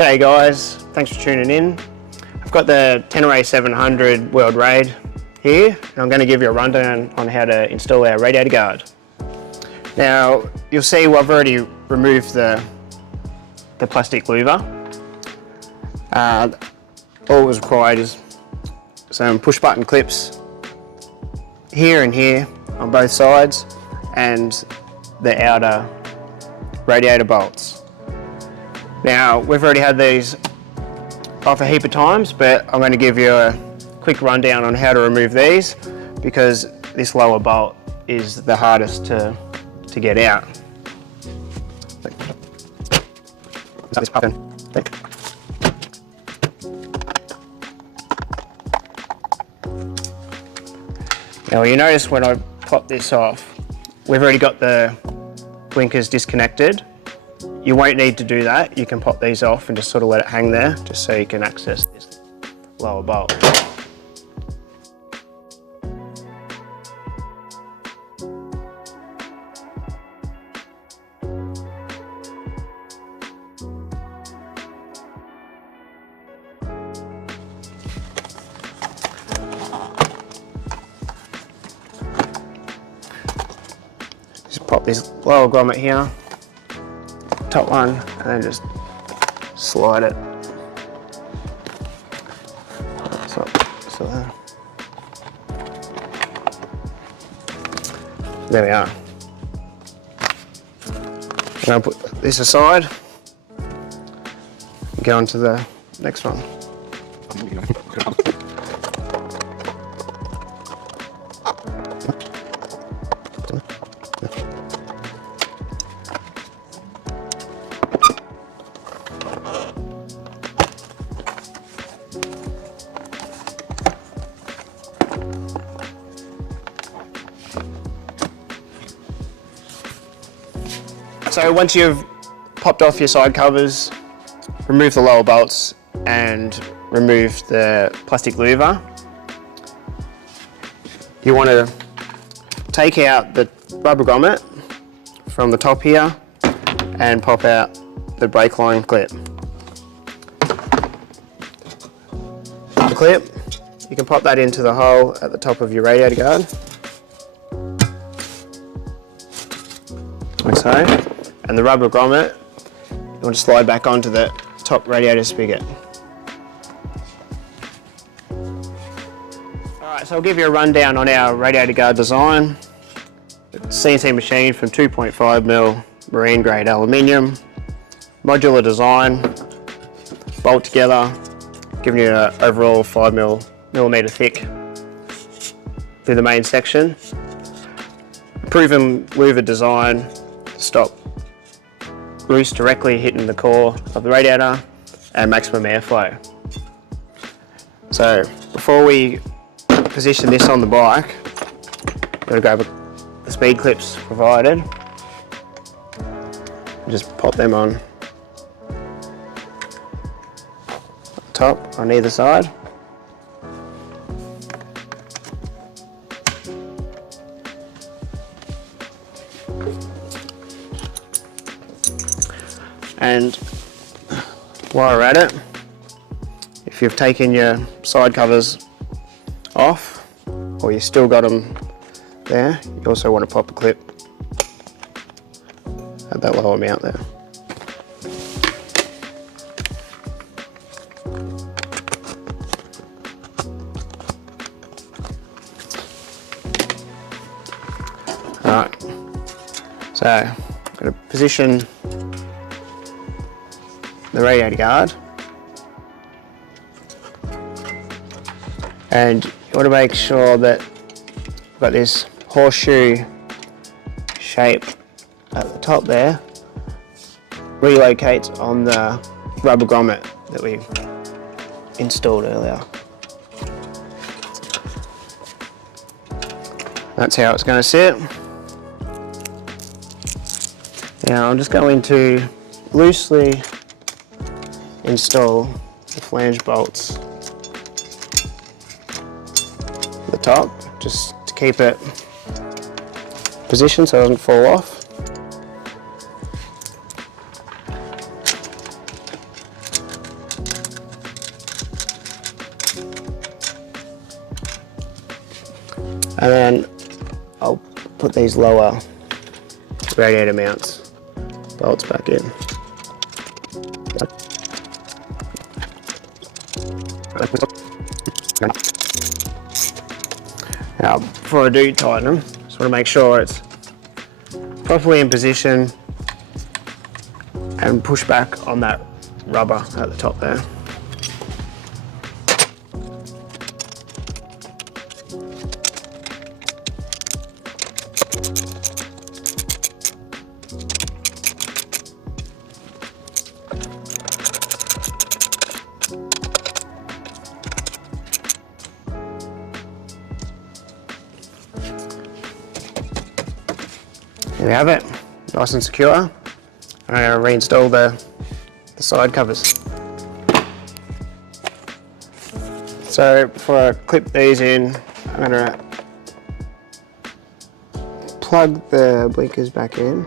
G'day guys, thanks for tuning in. I've got the T700 World Raid here, and I'm going to give you a rundown on how to install our radiator guard. Now, you'll see I've already removed the plastic louver. All was required is some push button clips here and here on both sides, and the outer radiator bolts. Now, we've already had these off a heap of times, but I'm going to give you a quick rundown on how to remove these, because this lower bolt is the hardest to get out. Now you notice when I pop this off, we've already got the blinkers disconnected. You won't need to do that. You can pop these off and just sort of let it hang there, just so you can access this lower bolt. Just pop this lower grommet here, top one, and then just slide it. So there we are. I'm going to put this aside and go on to the next one. So once you've popped off your side covers, remove the lower bolts and remove the plastic louver, you want to take out the rubber grommet from the top here and pop out the brake line clip. The clip, you can pop that into the hole at the top of your radiator guard, like so. And the rubber grommet, you want to slide back onto the top radiator spigot. Alright, so I'll give you a rundown on our radiator guard design. CNC machine from 2.5mm marine grade aluminium, modular design, bolt together, giving you an overall 5mm thick through the main section. Proven louvered design to stop roost directly hitting the core of the radiator and maximum airflow. So before we position this on the bike, I'm going to grab the speed clips provided and just pop them on the top on either side. And while we're at it, if you've taken your side covers off, or you've still got them there, you also want to pop a clip at that lower mount there. Alright, so I'm going to position the radiator guard, and you want to make sure that you've got this horseshoe shape at the top there, relocates on the rubber grommet that we installed earlier. That's how it's going to sit. Now I'm just going to loosely install the flange bolts at the top, just to keep it positioned so it doesn't fall off. And then I'll put these lower radiator mounts bolts back in. Now, before I do tighten them, just want to make sure it's properly in position and push back on that rubber at the top there. There we have it, nice and secure. I'm going to reinstall the side covers. So before I clip these in, I'm going to plug the blinkers back in.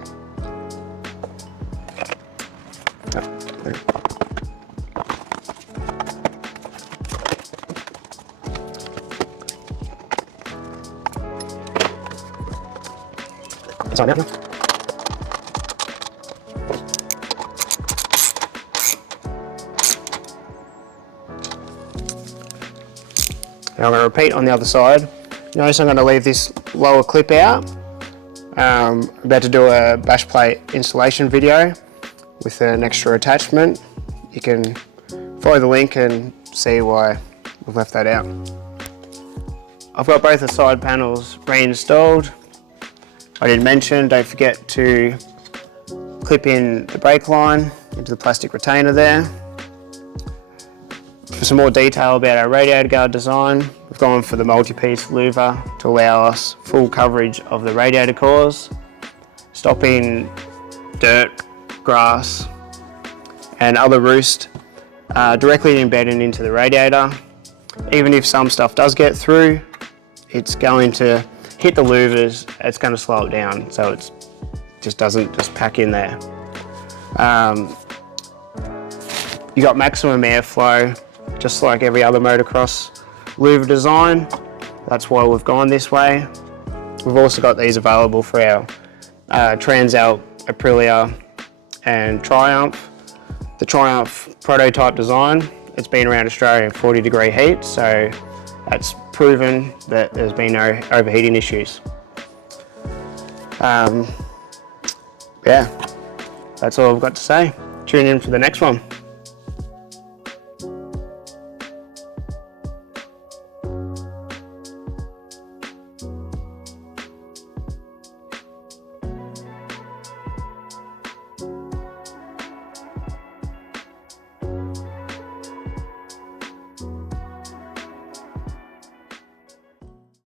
Sorry, now. Now I'm going to repeat on the other side. Notice I'm going to leave this lower clip out. I'm about to do a bash plate installation video with an extra attachment. You can follow the link and see why we've left that out. I've got both the side panels reinstalled. I did mention, don't forget to clip in the brake line into the plastic retainer there. For some more detail about our radiator guard design, we've gone for the multi-piece louver to allow us full coverage of the radiator cores, stopping dirt, grass and other roost directly embedded into the radiator. Even if some stuff does get through, it's going to hit the louvers, it's going to slow it down so it just doesn't just pack in there. You got maximum airflow, just like every other motocross louver design. That's why we've gone this way. We've also got these available for our Transalp, Aprilia and Triumph. The Triumph prototype design, it's been around Australia in 40-degree heat, so that's proven that there's been no overheating issues. Yeah, that's all I've got to say. Tune in for the next one.